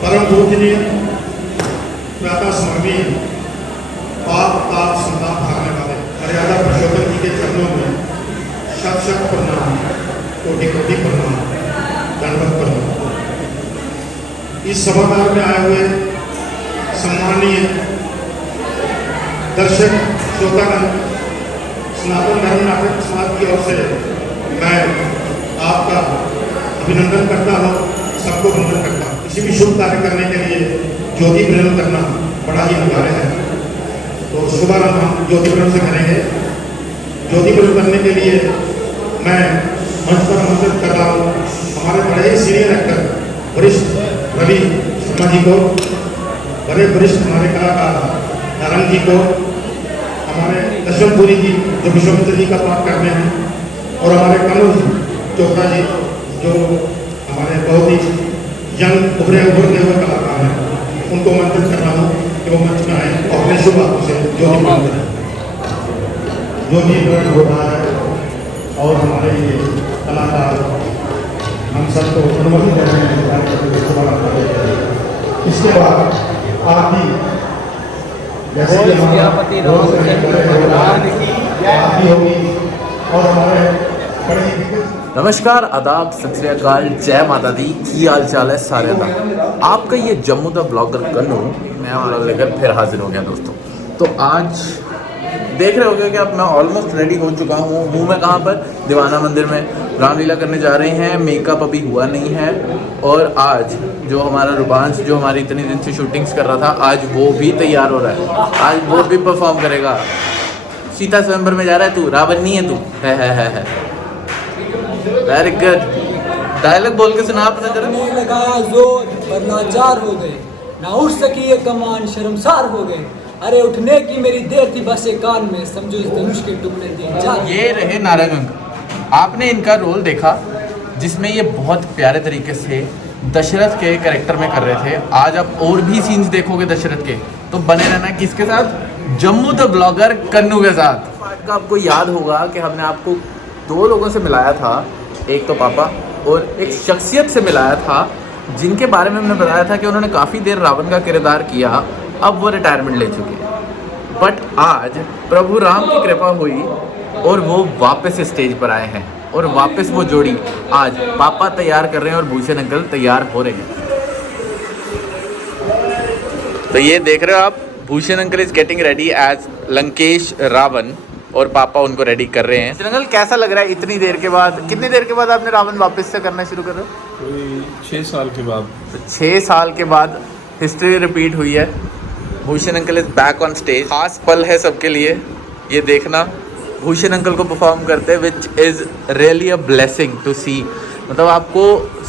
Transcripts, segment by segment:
परम पूजनीय प्रातः स्मरणीय पाप ताप संताप हारने वाले मर्यादा पुरुषोत्तम जी के चरणों में शत शत प्रणाम, कोटि कोटि प्रणाम, दंडवत प्रणाम। इस सभागार में आए हुए सम्माननीय दर्शक श्रोतागण, सनातन धर्म नाटक समाज की ओर से मैं आपका अभिनंदन करता हूँ, सबको वंदन करता हूँ। किसी भी शुभ कार्य करने के लिए ज्योति प्रज्वलन करना बड़ा ही अनिवार्य है। तो शुभारंभ हम ज्योति प्रज्वलन से करेंगे। ज्योति प्रज्वलन करने के लिए मैं मंच पर आमंत्रित कर रहा हूँ हमारे बड़े ही सीनियर एक्टर वरिष्ठ रवि शर्मा जी को, बड़े वरिष्ठ हमारे कलाकार नारायण जी को, हमारे दशमपुरी जी जो विश्वामित्र जी का पाठ करते हैं, और हमारे कनुज चोपड़ा जी जो हमारे बहुत ही यंग उभरते हुए कलाकार हैं, उनको आमंत्रित कर रहा हूँ कि वो मंच में आए और अपने शुभ हाथों से जो भी हो रहा है और हमारे ये कलाकार हम सबको अनुमति दे रहे हैं। इसके बाद आप भी जैसे कि विद्यापति राम होगी और हमारे बड़े नमस्कार, आदाब, सत श्री अकाल, जय माता दी। की हाल चाल है सारे दा। आपका ये जम्मू दा ब्लॉगर कन्नू नया व्लॉग लेकर फिर हाजिर हो गया दोस्तों। तो आज देख रहे होगे कि अब मैं ऑलमोस्ट रेडी हो चुका हूँ। मैं कहाँ पर? दीवाना मंदिर में रामलीला करने जा रहे हैं। मेकअप अभी हुआ नहीं है और आज जो हमारा रुबांश जो हमारी इतने दिन से शूटिंग्स कर रहा था, आज वो भी तैयार हो रहा है। आज वो भी परफॉर्म करेगा। सीता स्वयंवर में जा रहा है तू, रावण नहीं है तू। है वेरी गुड। डायलॉग बोल के सुना अपना जरा। लगाया जोर पर लाचार हो गए, ना उठ सकी ये कमान शर्मसार हो गए। अरे उठने की मेरी देर थी बस एक कान में, समझो इस धनुष के टुकड़े तीन चार। ये रहे नारायण अंकल। आपने इनका रोल देखा जिसमें ये बहुत प्यारे तरीके से दशरथ के कैरेक्टर में कर रहे थे। आज आप और भी सीन्स देखोगे दशरथ के, तो बने रहना किसके साथ? जम्मू द ब्लॉगर कन्नू के साथ। पार्ट का आपको याद होगा कि हमने आपको दो लोगों से मिलाया था, एक तो पापा और एक शख्सियत से मिलाया था जिनके बारे में हमने बताया था कि उन्होंने काफ़ी देर रावण का किरदार किया, अब वो रिटायरमेंट ले चुके हैं। बट आज प्रभु राम की कृपा हुई और वो वापस स्टेज पर आए हैं और वापस वो जोड़ी आज पापा तैयार कर रहे हैं और भूषण अंकल तैयार हो रहे हैं। तो ये देख रहे हो आप, Bhushan uncle is getting ready as Lankesh Ravan और पापा उनको रेडी कर रहे हैं। अंकल कैसा लग रहा है इतनी देर के बाद? कितनी देर के बाद आपने रावण वापस से करना शुरू कर रहे हो? कोई 6 साल के बाद। तो 6 साल के बाद हिस्ट्री रिपीट हुई है। Bhushan uncle is back on stage. खास पल है सबके लिए ये देखना भूषण अंकल को परफॉर्म करते, which is really a blessing to see. मतलब आपको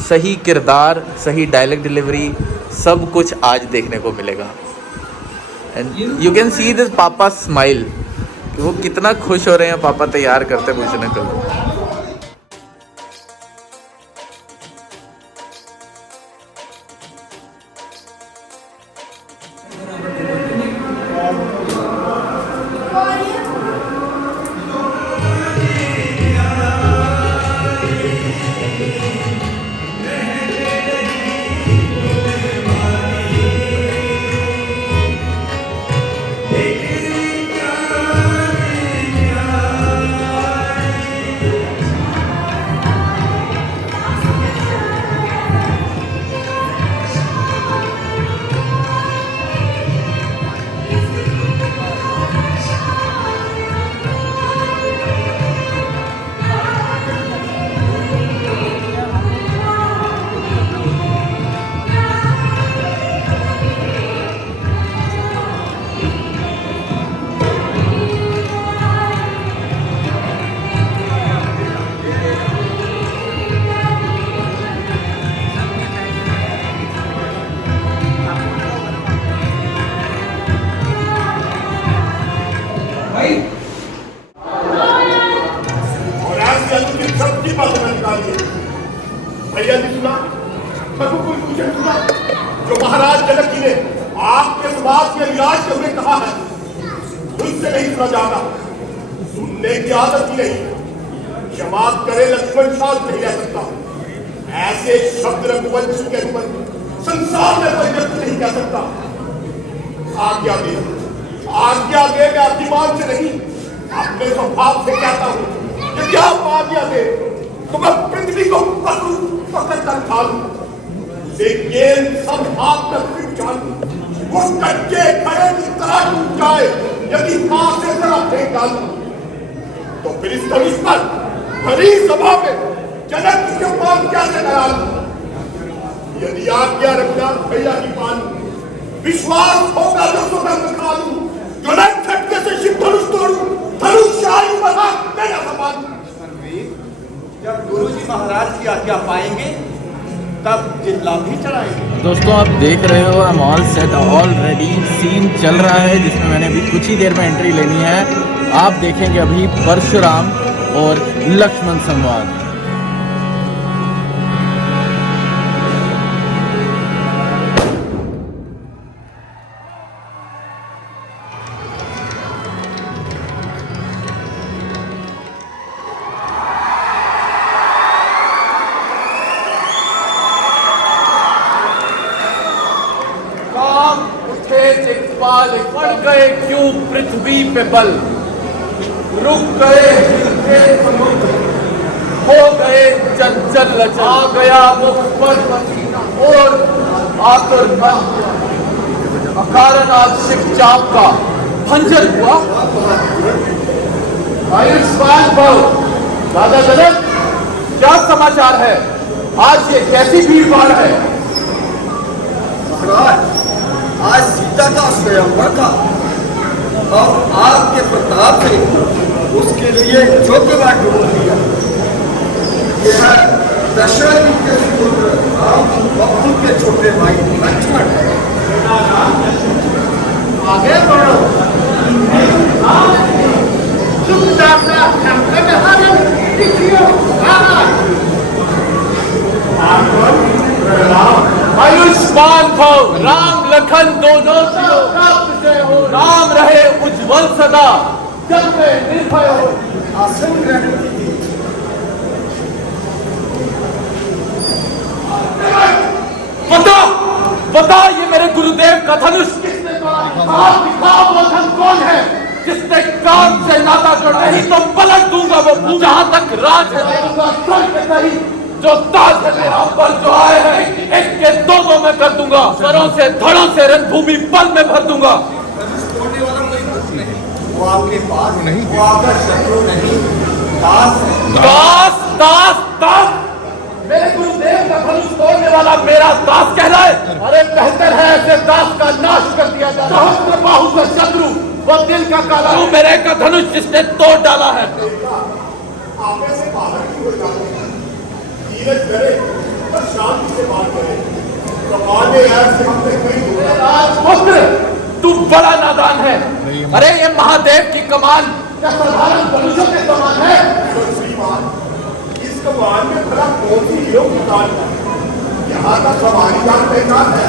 सही किरदार, सही डायलॉग डिलीवरी, सब कुछ आज देखने को मिलेगा। And you can see this पापा स्माइल, वो कितना खुश हो रहे हैं पापा तैयार करते भूषण अंकल को। भैया जी सुना, रघुकुल पूजन सुना, जो महाराज जनक जी ने आपके समाज के इलाज के हुए कहा है, मुझसे नहीं सुना जाता, सुनने की आदत ही नहीं। क्षमा करे लक्ष्मण शांत नहीं रह सकता। ऐसे शब्द रघुवंश के संसार में कोई व्यक्ति नहीं कह सकता। आज्ञा दे, आज्ञा दे, मैं अभिमान से नहीं अपने स्वभाव से कहता हूं। यदि आप आज्ञा दे तो मैं पृथ्वी को पकड़ कर खा लूं, लेकिन सब हाथ में फिर चालू वो कच्चे खड़े की तरह टूट जाए। यदि हाथ से जरा फेंक डालूं तो फिर इस धनुष पर भरी सभा में जनक के पास कैसे डरा लूं? यदि आज्ञा रघुनाथ भैया की पालू, विश्वास होगा तो सुगंध खा लूं, जो न झटके से शिव धनुष तोड़ूं, धनुष शाही बना मेरा समान। जब गुरु जी महाराज की आज्ञा पाएंगे तब जितला भी चढ़ाएंगे। दोस्तों आप देख रहे हो I am all set already, scene चल रहा है जिसमें मैंने अभी कुछ ही देर में एंट्री लेनी है। आप देखेंगे अभी परशुराम और लक्ष्मण संवाद। पड़ गए क्यों पृथ्वी पे बल, रुक गए हिलते समुद्र, हो गए चंचल लचल, आ गया मुख पर पसीना और आकर बंद, अकारण आज शिव चाप का भंजन हुआ। आयुष्मान भव। दादा जनक क्या समाचार है? आज ये कैसी भीड़ भाड़ है? महाराज आज सीता का स्वयंवर था और आपके प्रताप से उसके लिए योग्य ढूंढ लिया। यह दशरथ के पुत्र राम और उनके छोटे भाई लक्ष्मण है। आगे बढ़ो, चुपचाप आयुष्मान भव। राम लखन दोनों प्राप्त जय हो, राम रहे उज्जवल सदा, जग में निर्भय हो। आसन ग्रहण कीजिए। बता बता ये मेरे गुरुदेव का धनुष किसने तोड़ा? दिखा वो धन कौन है जिसने काम से नाता जोड़ा? नहीं तो पलट दूंगा वो जहां तक राज है, जो ताज है मेरा पर जो आए हैं एक के दो मैं कर दूंगा, सरों से धड़ों से रणभूमि पल में भर दूंगा। तोड़ने वाला कोई दुष्ट नहीं, वो आपके पास नहीं, वो आपका शत्रु नहीं, दास है। दास दास दास मेरे गुरुदेव का धनुष तोड़ने वाला मेरा दास कहलाए? अरे बेहतर है ऐसे दास का नाश कर दिया जाए। सहस्त्र बाहु का शत्रु वो दिल का काला मेरे का धनुष जिसने तोड़ डाला है। आपे से बाहर की हो जाते हैं, धीरज करे और शांति से बात करे। कमाने ऐसे हमसे कई राजपुत्र तू बड़ा नादान है। अरे ये महादेव की कमान क्या साधारण धनुषों के समान है? श्रीमान, इस कमान में भला कौन सी हीरो की तान है? यहाँ तक हमारी जान पहचान है,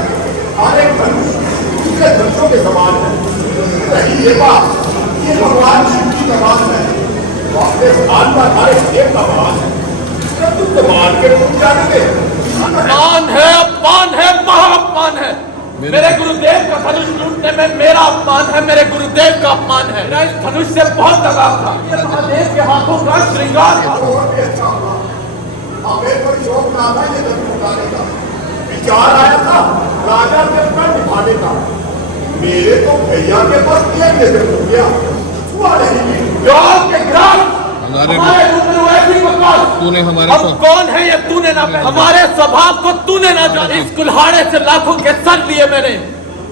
हर एक धनुष दूसरे धनुषों के समान है। रही ये बात, ये भगवान शिव की कमान है, वो अपने स्थान पर हर एक देव का मान है। तू कमान के टूट जाएंगे। अपमान है, अपमान है, महाअपमान है। मेरे गुरुदेव का धनुष लूटने में मेरा अपमान है, मेरे गुरुदेव का अपमान है। मेरा इस धनुष से बहुत लगाव था, ये महादेव के हाथों का श्रृंगार था। और भी अच्छा हुआ, हमें कोई शौक ना था ये धनुष उठाने का, विचार आया था राजा के पर निभाने का। मेरे तो भैया के पास किया हो गया, हुआ नहीं। योग के ग्राम हमारे ऐसी बकवास तूने हमारे अब कौन है ये तूने ना पहचाना, हमारे स्वभाव को तूने ना जाना। इस कुल्हाड़े से लाखों के सर लिए मैंने,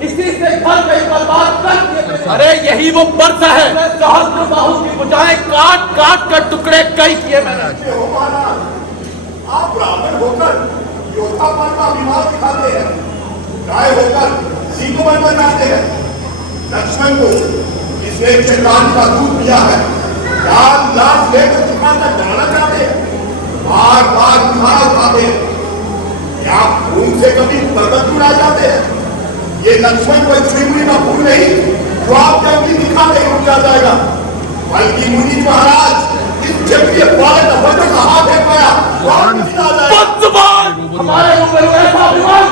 इसी से घर गई बर्बाद कर दिए मैंने। अरे यही वो बरसा है, सहस्त्र बाहु की भुजाएं काट काट कर टुकड़े कई किए मैंने। आप ब्राह्मण होकर योद्धापन का अभिमान दिखाते हैं, गाय होकर सिंह बनना चाहते हैं। लक्ष्मण को जिसने चट्टान का दूध पिया है, लाल लाल लेकर चुकाना जाना चाहते हैं, बार बार बुखार उठाते हैं, क्या खून से कभी बरकत उड़ा जाते हैं? ये लक्ष्मण कोई चुड़ी का फूल नहीं जो आप जल्दी दिखाते ही उड़ जाएगा, बल्कि मुनि महाराज इस जगह बाल वजन हाथ है पाया हमारे ऊपर ऐसा अभिमान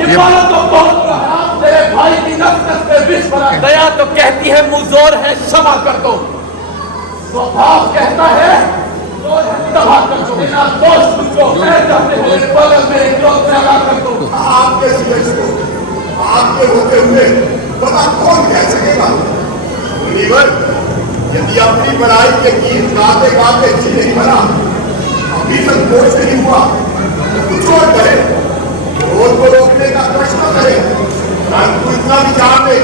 ये बात तो बहुत बुरा है। तेरे भाई की नफरत पे विष भरा। दया तो कहती है मुझोर है क्षमा कर दो, स्वभाव कहता है तबाह कर दो। बिना दोष मुझको मैं चाहते हुए बगल में एक लोग से लगा कर दो। आपके सूरज को आपके होते हुए पता कौन कह सकेगा? मुनीवर, यदि अपनी बड़ाई के गीत गाते गाते जी नहीं भरा, अभी संतोष नहीं हुआ तो कुछ और करे, क्रोध को रोकने का प्रश्न करे। परंतु इतना भी जान ले,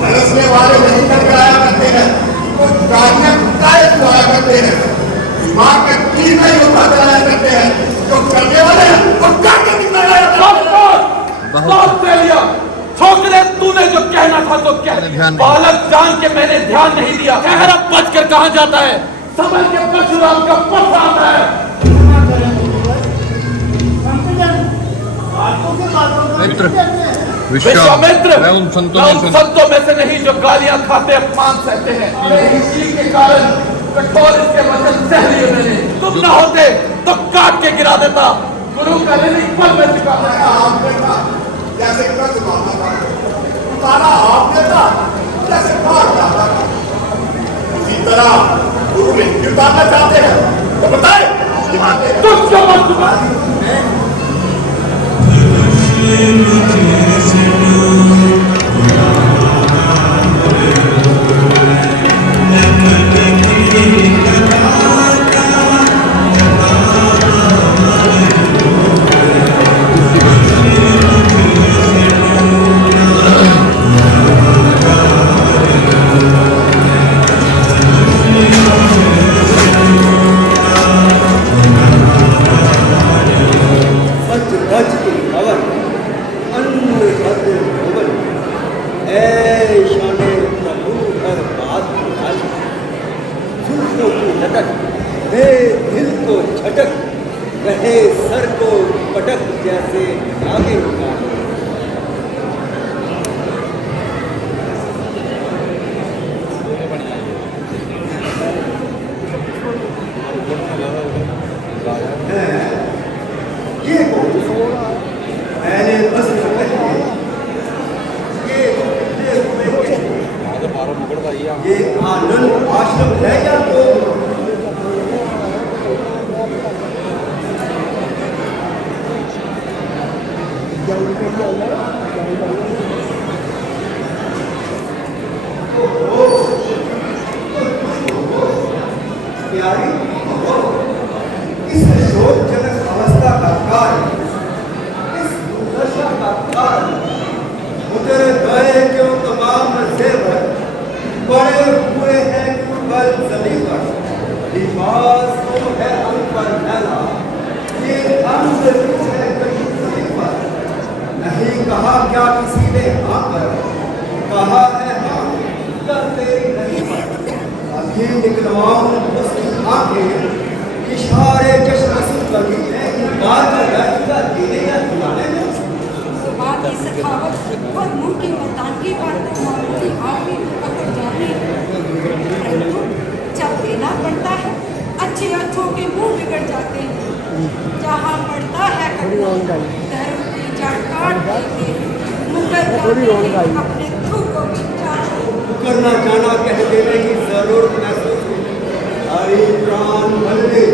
बरसने वाले नहीं करके आया करते हैं तो गालियां कुटाए खुआया करते हैं, दिमाग में तीर नहीं होता कराया करते हैं, जो करने वाले हैं वो करके दिखाया करते हैं। बहुत दे लिया छोकरे, तूने जो कहना था तो कह दिया। बालक जान के मैंने ध्यान नहीं दिया। ठहरा बच कर कहाँ जाता है? समझ के परशुराम का पत्र आता है। विश्वामित्र, मैं उन संतों में से नहीं जो गालियां खाते अपमान सहते हैं। इसी के कारण कठोर इसके वचन सह लिए मैंने। तुम न होते तो काट के गिरा देता। गुरु का ऋणी फल में चुका है। आपने कहा जैसे कर्ज मारना था, उतारा आपने था जैसे मार जाता था। उसी तरह गुरु में उतारना चाहते हैं तो बताए तुम क्यों मत चुका? दिल को झटक रहे, सर को पटक जैसे आगे ये मैंने बस ये आनंद आश्रम है या तो प्यारी इस शोकजनक अवस्था का कारण, इस दुर्दशा का कारण उधर गए क्यों तमाम सेवक पड़े हुए हैं कुर्बल जमीन पर। लिबास तो है उन पर फैला, ये अंग है कहीं जमीन पर। नहीं कहा क्या किसी ने हाँ पर, कहा है हाँ कर तेरी नहीं पर। अभी निकलवाऊं उसकी आंखें, इशारे चश्म लगी है इनकार कर रहा दीने या दिलाने में। बात की सखावत और मुंह की मर्दानगी पर मामूली आदमी पकड़ जाते हैं, परंतु जब देना पड़ता है अच्छे अच्छों के मुंह बिगड़ जाते हैं। जहाँ पड़ता है धर्म की जड़ काट देते मुकर जाते हैं अपने थूक को करना जाना कह देने की जरूरत महसूस हुई। हरि प्राण बल्ले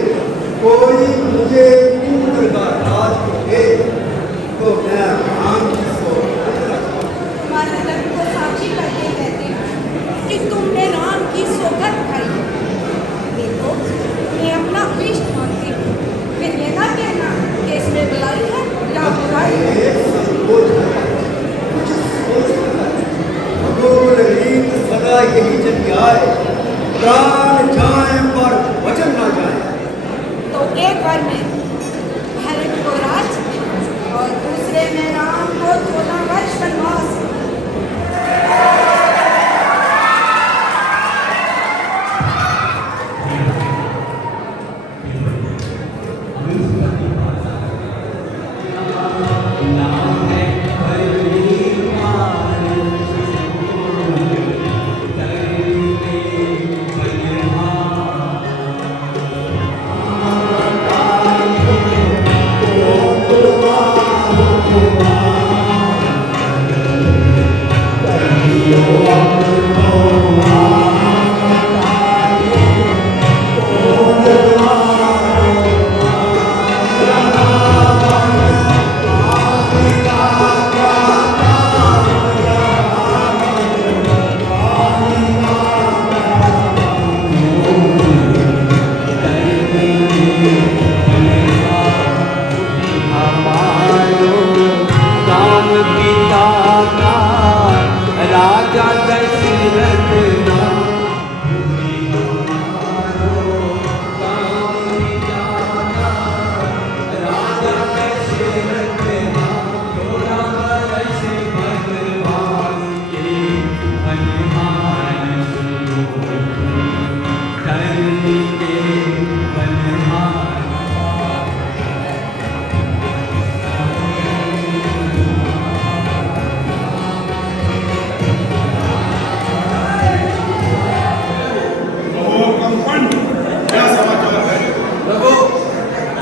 कोई मुझे इंद्र का राज दे तो मैं राम की महाराज को साक्षी करके कहते हैं कि तुमने राम की सोगत खाई। देखो मैं अपना इष्ट मानती हूँ, फिर ये ना कहना कि इसमें भलाई है या बुराई है। सदा यही जन आए, प्राण जाए पर वचन ना जाए। तो एक बार में भरत को राज और दूसरे में राम को 14 वर्ष वनवास।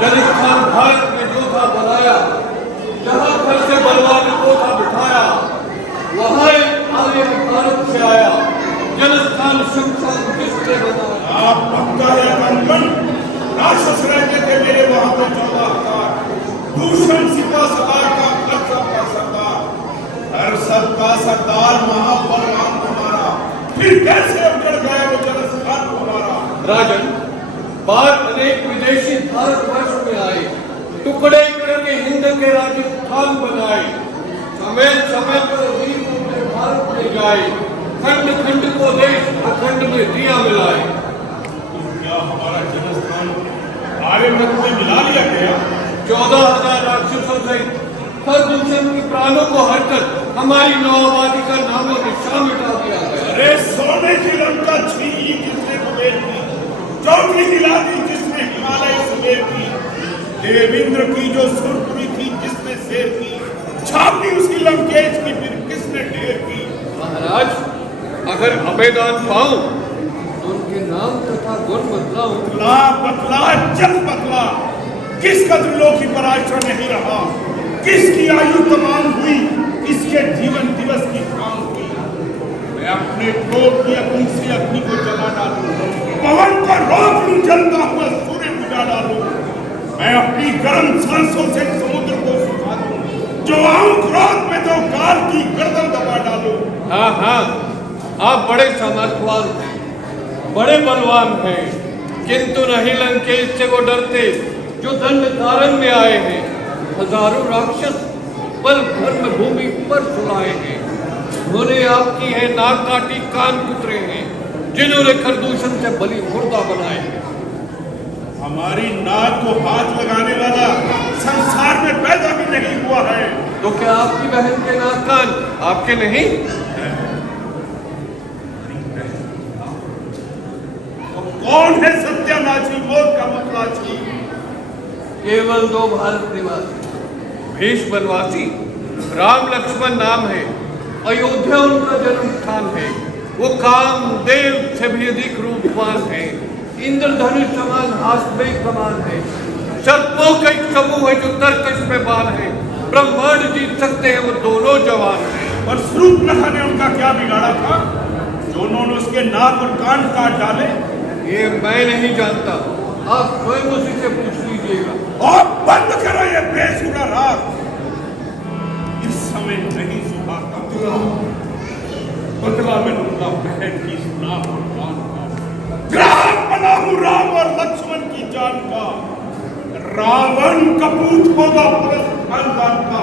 जनस्थान भारत में जो था बनाया, जहाँ घर से बलवान को था बिठाया, वहाँ आर्य भारत से आया, जनस्थान शमशान किसने बनाया? आप पक्का है कंगन, राक्षस रहते थे मेरे वहां पे 14,000, दूषण सिपा सलार का खर्चा का सरदार, हर सबका सरदार महाबलवान हमारा, फिर कैसे उजड़ गए वो जनस्थान हमारा? राजन, बाहर अनेक विदेशी भारतवर्ष में आए, टुकड़े करके हिंद के राजस्थान बनाए, समय समय पर वीर अपने भारत में जाए, खंड खंड को देश अखंड में दिया मिलाए। तो क्या हमारा जनस्थान आर्यभट्ट में मिला लिया गया? 14,000 राक्षसों से प्रदूषण की प्राणों को हटकर हमारी नौ आबादी का नामो निशान मिटा दिया गया। अरे सोने की लंका छीन ली किसने कुबेर की, चौकी हिला दी जिसने हिमालय सुबेर की, देवेंद्र की जो सुरपुरी थी जिसने शेर की, छापी उसकी लंकेश की फिर किसने ढेर की? महाराज, अगर अभेदान पाऊं तो उनके नाम तथा गुण बदलाऊं। बदला बदला जग बदला, किस कद्र लोकी पर आश्रय नहीं रहा, किसकी आयु तमाम हुई, किसके जीवन दिवस की शाम हुई। मैं अपने क्रोध की अग्नि से अग्नि को जला डालूं, पवन को रोक लूं जलता हुआ सूर्य बुझा डालूं, मैं अपनी गर्म सांसों से समुद्र को सुखा दूं, जो आऊं क्रोध में तो काल की गर्दन दबा डालूं। हाँ हाँ, आप बड़े सामर्थ्यवान हैं, बड़े बलवान हैं, किंतु नहीं लंकेश से वो डरते जो दंड धारण में आए हैं। हजारों राक्षस पल भर में भूमि पर सुलाए हैं, उन्होंने आपकी है नाक काटी कान कुतरे हैं, जिन्होंने खरदूषण से बलि मुर्दा बनाए हैं। हमारी नाक को हाथ लगाने वाला संसार में पैदा भी नहीं हुआ है। तो क्या आपकी बहन के नाक कान आपके नहीं? कौन है सत्यानाशी मौत का मतलाची? केवल 2 भारत निवासी, भीष्म वनवासी, राम लक्ष्मण नाम है, अयोध्या उनका जन्म स्थान है, वो कामदेव से भी अधिक रूपवान है, इंद्रधनुष समान हाथ में कमान है, सर्पों का एक समूह है जो तरकश में बाल है, ब्रह्मांड जीत सकते हैं वो दोनों जवान हैं। और शूर्पणखा ने उनका क्या बिगाड़ा था जो उन्होंने उसके नाक और कान काट डाले? ये मैं नहीं जानता, आप स्वयं उसी से पूछ लीजिएगा। और बंद करो ये बेसुरा राग, इस समय नहीं सुहाता बदला मैं लूंगा बहन की नाक और कान का, ग्राहक बना हूं राम और लक्ष्मण की जान का, रावण कपूत होगा पूरे खानदान का,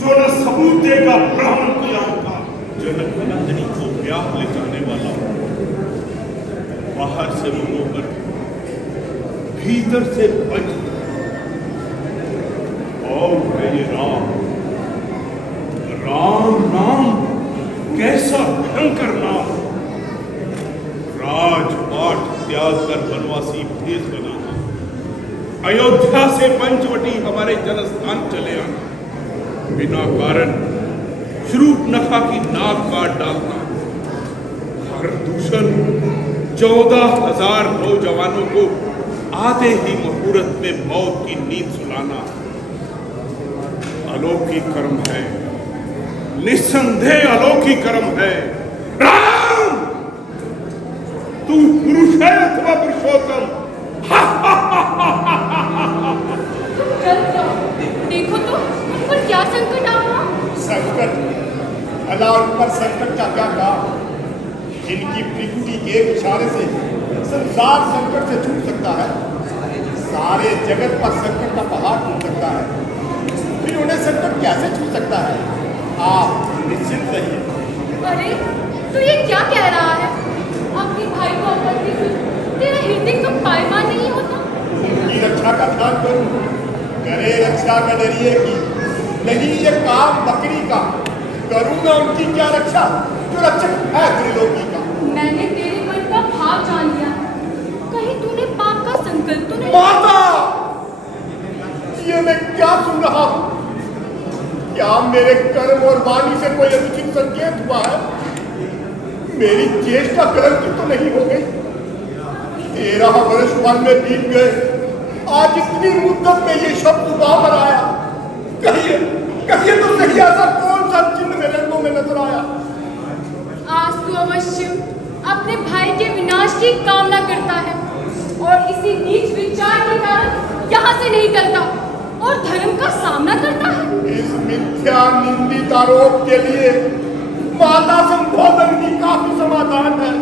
जो न सबूत देगा ब्राह्मण की आन का। जनक नंदिनी को ब्याह ले जाने वाला बाहर से मनोहर, भीतर से बच, और मेरे राम, राम नाम कैसा भयंकर नाम, राजपाट त्याग कर वनवासी भेष बनाना, अयोध्या से पंचवटी हमारे जनस्थान चले आना, बिना कारण शूर्पणखा की नाक काट डालना, खरदूषण 14,000 नौजवानों को आधे ही मुहूर्त में मौत की नींद सुलाना, अलौकिक कर्म है, निस्संदेह अलौकिक कर्म है। राम, तू पुरुष है अथवा पुरुषोत्तम? देखो तो उन पर क्या संकट आ रहा। संकट भला उन पर संकट का क्या काम? जिनकी प्रकृति के इशारे से संसार संकट से छूट सकता है, सारे जगत पर संकट का पहाड़ टूट सकता है, फिर उन्हें संकट कैसे छू सकता है? आप निश्चित रहिए। अरे तो ये क्या कह रहा है? अपने भाई को आपत्ति से तेरा हृदय कब पायमान नहीं होता? उनकी रक्षा का ध्यान करूं, करे रक्षा का डरिए की, नहीं ये काम बकरी का, करूं मैं उनकी क्या रक्षा जो रक्षक है त्रिलोकी का। मैंने तेरे मन का भाव जान लिया, कहीं तूने पाप का संकल्प तो नहीं? माता, ये मैं क्या सुन रहा हूं? क्या मेरे कर्म और वाणी से कोई अनुचित संकेत हुआ है? मेरी चेष्टा कलंकित तो नहीं हो गई? 13 वर्ष वन में बीत गए, आज इतनी मुद्दत में ये शब्द जुबान पर आया। कहिए कहिए तो सही, ऐसा कौन सा चिन्ह मेरे को में नजर आया? आज तू अवश्य अपने भाई के विनाश की कामना करता है और इसी नीच विचार के कारण यहाँ से नहीं करता और धर्म का सामना करता है। इस मिथ्या निंदित आरोप के लिए माता संबोधन की काफी समाधान है।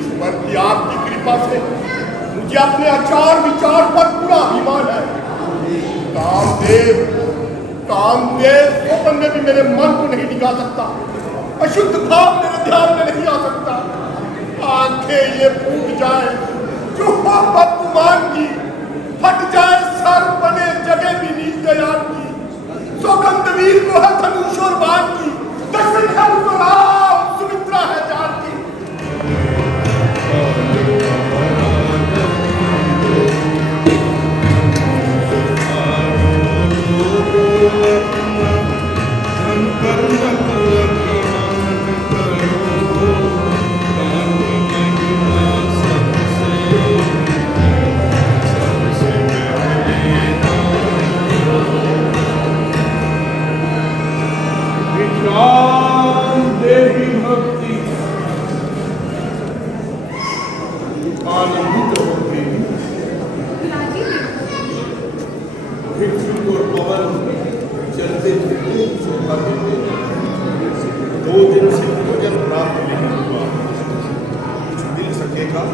इस पर भी आपकी कृपा से मुझे अपने आचार विचार पर पूरा अभिमान है। कामदेव स्वप्न में भी मेरे मन को नहीं दिखा सकता, अशुद्ध भाव मेरे ध्यान में नहीं आ सकता। आंखें ये फूट जाए जो बदगुमान की, फट जाए सर बने जगह भी नीच दयाल की। सौगंध वीर को है धनुष और बाण की, दशरथ है उसको राम, सुमित्रा है जानकी। देवी भक्ति आनंदित होगी। भिक्षुक और पवन चलते थे, सौभाग्य थे। 2 दिन से भोजन प्राप्त नहीं हुआ, कुछ मिल सकेगा?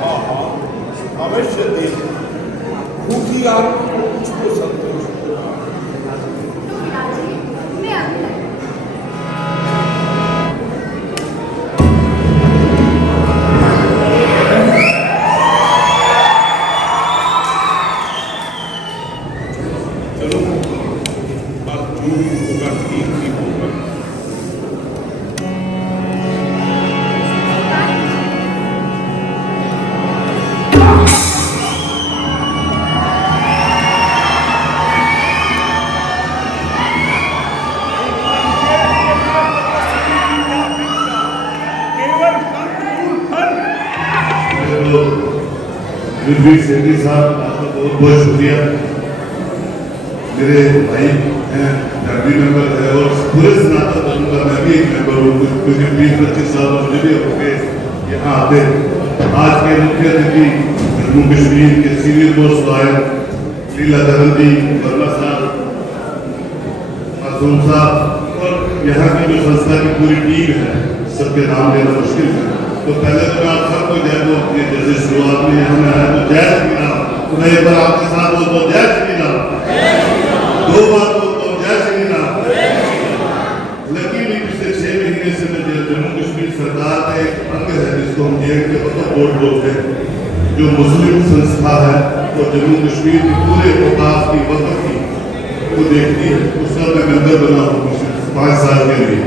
हाँ हाँ, अवश्य दे। भूखी आत्मा को कुछ तो संतोष होगा। चलो, बात जो होगा ठीक ही होगा। रणवीर सेठी साहब, आपका बहुत बहुत शुक्रिया। मेरे भाई हैं, फैमिली मेंबर है और पूरे सनातन धर्म का मैं भी एक मेंबर हूँ, क्योंकि 20-25 साल मुझे भी हो गए यहाँ आते। आज के मुख्य अतिथि जम्मू कश्मीर के सीनियर मोस्ट लॉयर लीलाधरन जी, वर्मा साहब, मासूम साहब और यहाँ की जो संस्था की पूरी टीम है, सबके नाम लेना मुश्किल है। तो पहले तो मैं आप सबको जय बोलती है, जैसे शुरुआत में यहाँ में आया तो जय श्री राम, तो मैं एक बार आपके साथ बोलता हूँ जय श्री राम, 2 बार बोलता हूँ जय श्री राम। लकीली पिछले 6 महीने से मैं जम्मू कश्मीर सरकार का एक अंग है जिसको हम JNK बोर्ड बोलते हैं, जो मुस्लिम संस्था है और जम्मू कश्मीर की पूरे विकास की वक़्त की को देखती है, उसका मैं मेंबर बना हूँ 5 साल के लिए।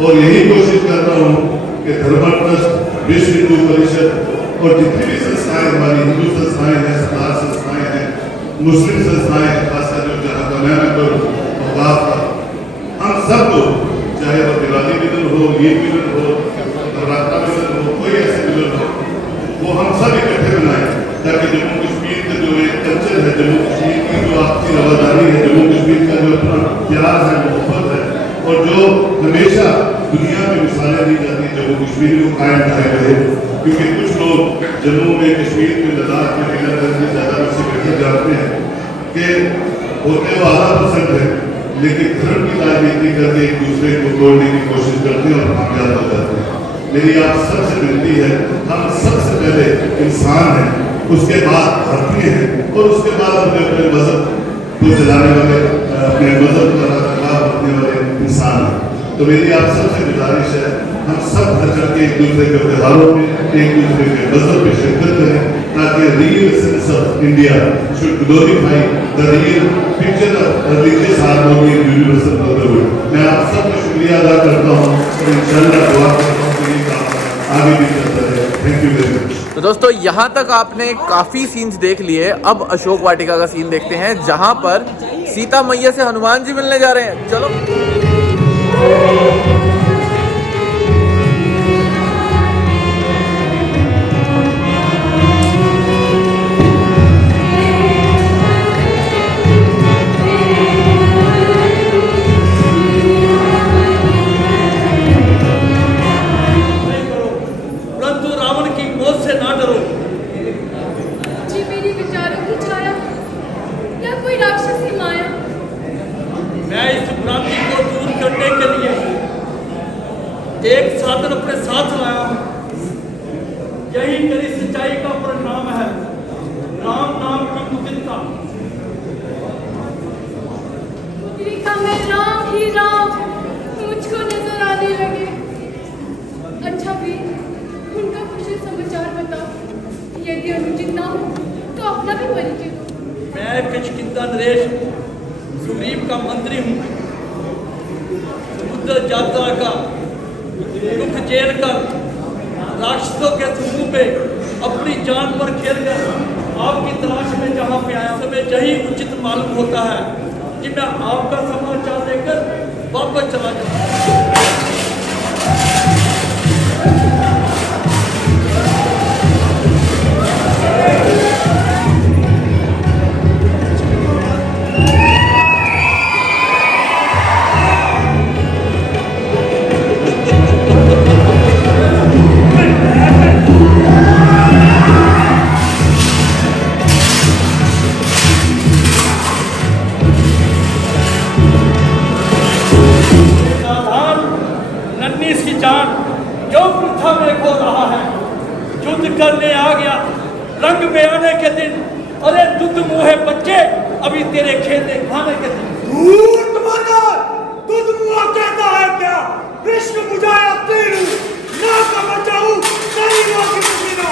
और यही कोशिश कर रहा हूँ कि धर्म ट्रस्ट, विश्व हिंदू परिषद और जितनी भी संस्थाएं हमारी हिंदू संस्थाएं हैं, सरदार संस्थाएं हैं, मुस्लिम संस्थाएं हैं, खासकर जो जहाँ का मैं मेंबर हूँ, हम सब लोग, चाहे वो दिवाली मिलन हो, ईद मिलन हो, नवरात्रा मिलन हो, कोई ऐसे मिलन हो, वो हम सब इकट्ठे बनाए, ताकि जम्मू कश्मीर का जो एक कल्चर है, जम्मू कश्मीर की जो आपसी रवादारी है, जम्मू कश्मीर का जो अपना प्यार है, मोहब्बत है, और जो हमेशा दुनिया में मिसालें दी जाती है जम्मू कश्मीर को कायम रहे। क्योंकि कुछ लोग जम्मू में, कश्मीर में, लद्दाख में, लीलाधरन जी ज़्यादा मुझसे बेहतर जानते हैं कि होते वो 1% है, लेकिन धर्म की राजनीति करके एक दूसरे को तोड़ने की कोशिश करते हैं और कामयाब हो जाते हैं। मेरी आप सबसे विनती है, हम सबसे पहले इंसान हैं, उसके बाद भारतीय हैं और उसके बाद अपने अपने मजहब को चलाने वाले, अपने मजहब का रखरखाव रखने वाले इंसान हैं। तो मेरी आप सबसे गुजारिश है, हम सब हर करके एक दूसरे के त्योहारों में, एक दूसरे के मजहब में शिरकत करें, ताकि real sense of India should glorify the real picture of religious harmony in universal brotherhood. मैं आप सबका शुक्रिया अदा करता हूँ और इंशाअल्लाह दुआ करता हूँ कि ये काम आगे भी चलता रहे। Thank you very much. तो दोस्तों यहाँ तक आपने काफ़ी सीन्स देख लिए। अब अशोक वाटिका का सीन देखते हैं, जहाँ पर सीता मैया से हनुमान जी मिलने जा रहे हैं। चलो। परंतु रावण की मौत से ना डरो। जी मेरी विचारों की छाया या कोई राक्षसी माया। मैं इस भ्रांति को दूर करने के लिए एक साधन अपने साथ लाया हूं। यही मेरी सच्चाई का परिणाम है, राम नाम की मुदिता। मुद्रिका में राम ही राम मुझको नजर आने लगे। अच्छा वीर, उनका कुशल समाचार बताओ। यदि अनुचित ना हो तो अपना भी परिचय दो। मैं किष्किंधा नरेश सुग्रीव का मंत्री हूँ। समुद्र यात्रा का दुख झेल कर राक्षसों के समूह पे अपनी जान पर खेल कर आपकी तलाश में जहाँ पे आया, समय यही उचित मालूम होता है कि मैं आपका समाचार लेकर वापस चला जाऊँ। करने आ गया रंग में आने के दिन। अरे दूध मुँहे बच्चे, अभी तेरे खेलने खाने के दिन। दूध मुँह कहता है क्या? कृष्ण बुझाया तीर, ना का बचाऊ नहीं मां की पसीना।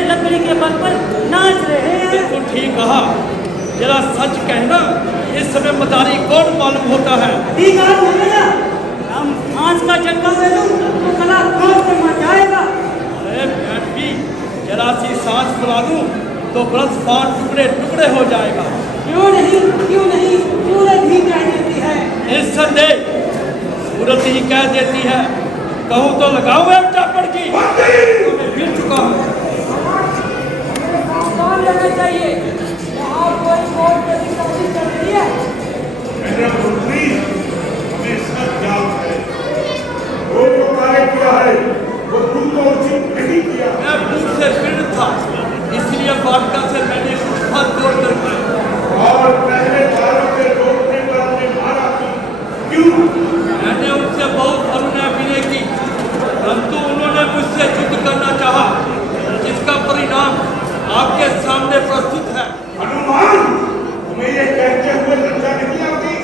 लकड़ी के बल पर नाच रहे हैं। बिल्कुल ठीक कहा। जरा सच कहना, इस समय मदारी कौन मालूम होता है? हम फांस का चक्का ले लूं तो कला कौन से मर जाएगा। अरे बैठी, जरा सी सांस फुला दूं तो ब्रज फाड़ टुकड़े टुकड़े हो जाएगा। क्यों नहीं सूरत ही कह देती है। निस्संदेह सूरत ही कह देती है। कहूँ तो लगाऊं एक चापड़ की। तो मैं गिर चुका हूँ। सावधान रहना चाहिए, यहाँ कोई और प्रतिशासी चल रही है। मेरा मंत्री हमें सब याद है। वो जो कार्य किया है वो तुमको उचित नहीं किया। मैं भूख से पीड़ित था, इसलिए बालिका से मैंने कुछ हाथ जोड़ कर किया। और पहले बालों के रोकने पर हमने मारा क्यों? मैंने उनसे बहुत अनुनय विनय की, परंतु उन्होंने मुझसे युद्ध करना चाहा, जिसका परिणाम आपके सामने प्रस्तुत है। हनुमान, तुम्हें ये कहते हुए लज्जा नहीं आती?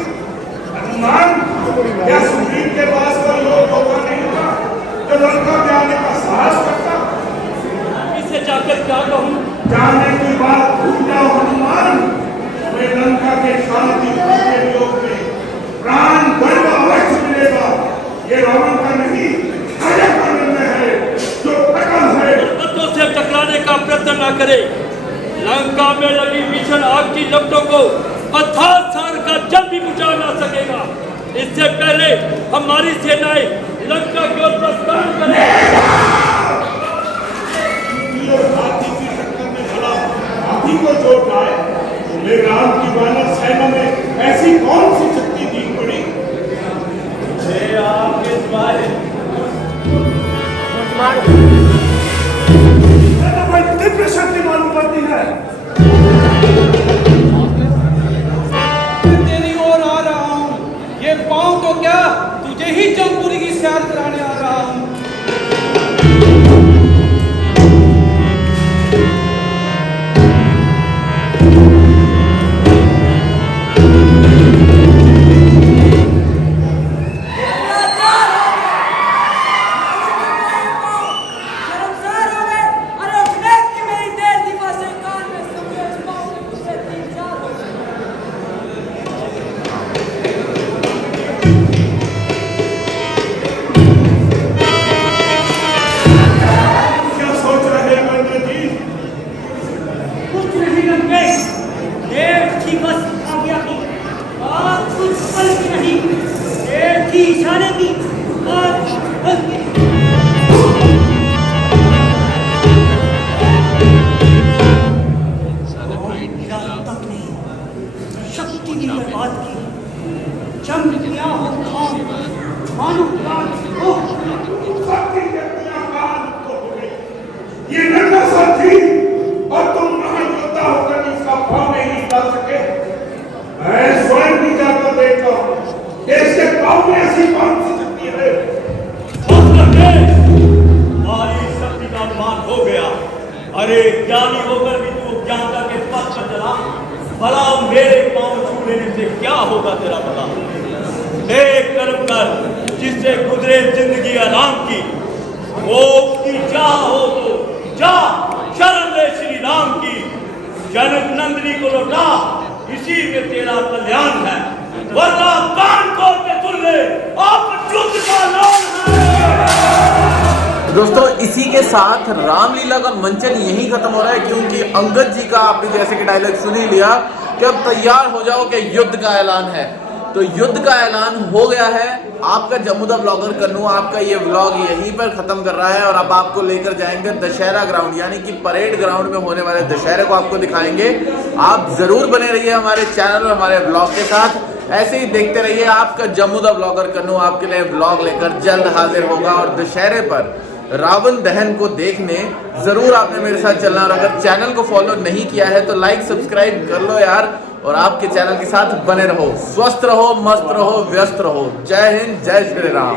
हनुमान, क्या सुग्रीव के पास कोई और मौका नहीं था जो लंका में आने का साहस करता? इसे जाकर क्या कहूँ? जाने की बात भूल जाओ हनुमान। तुम्हें लंका के शांति के योग में प्राण दंड अवश्य मिलेगा। ये रावण का नहीं, राजा का निर्णय है जो अटल है। तत्वों से टकराने का प्रयत्न न करे। लंका में लगी भीषण आग की लपटों को अथाह सागर का जल भी बुझा ना सकेगा। इससे पहले हमारी सेनाएं लंका की ओर प्रस्थान करें। हाथी की टक्कर में भला हाथी को चोट आए। तुम्हें राम की वानर सेना में ऐसी कौन सी शक्ति दी पड़ी? मुझे आपके द्वारे दिव्य शक्ति मालूम पड़ती है। मैं तेरी ओर आ रहा हूँ, ये पाँव तो क्या तुझे ही जमपुरी की सैर कराने आ रहा हूँ। दुनिया हो तमाम मानो प्राण हो सबकी व्यक्तियां कान हो गई। ये नरनसर थी और तुम महायोद्धा होकर इसका भाव नहीं निकाल सके। मैं स्वयं भी जाकर देखता हूं कि इसके भाव में ऐसी कौन सी शक्ति है। हमारी शक्ति का अनुमान हो गया। अरे ज्ञानी होकर भी तू ज्ञानता के पथ पर चला। भला मेरे पांव छू लेने से क्या होगा तेरा भला। एक कर्म कर जिससे गुजरे जिंदगी आराम की, वो उसकी चाह हो तो जा शरण ले श्री राम की। जनक नंदिनी को लौटा, इसी में तेरा कल्याण है। वरना कान खोल के सुन ले, आप युद्ध का ऐलान है। दोस्तों इसी के साथ रामलीला का मंचन यहीं खत्म हो रहा है, क्योंकि अंगद जी का आपने जैसे कि डायलॉग सुन ही लिया कि अब तैयार हो जाओ कि युद्ध का ऐलान है। तो युद्ध का ऐलान हो गया है। आपका जम्मू दा ब्लॉगर कन्नू आपका ये व्लॉग यहीं पर खत्म कर रहा है और अब आपको लेकर जाएंगे दशहरा ग्राउंड, यानी कि परेड ग्राउंड में होने वाले दशहरे को आपको दिखाएंगे। आप जरूर बने रहिए हमारे चैनल और हमारे ब्लॉग के साथ, ऐसे ही देखते रहिए। आपका जम्मू दा ब्लॉगर कन्नू आपके लिए ब्लॉग लेकर जल्द हाजिर होगा। और दशहरे पर रावण दहन को देखने जरूर आपने मेरे साथ चलना। और अगर चैनल को फॉलो नहीं किया है तो लाइक सब्सक्राइब कर लो यार, और आपके चैनल के साथ बने रहो। स्वस्थ रहो, मस्त रहो, व्यस्त रहो। जय हिंद, जय श्री राम।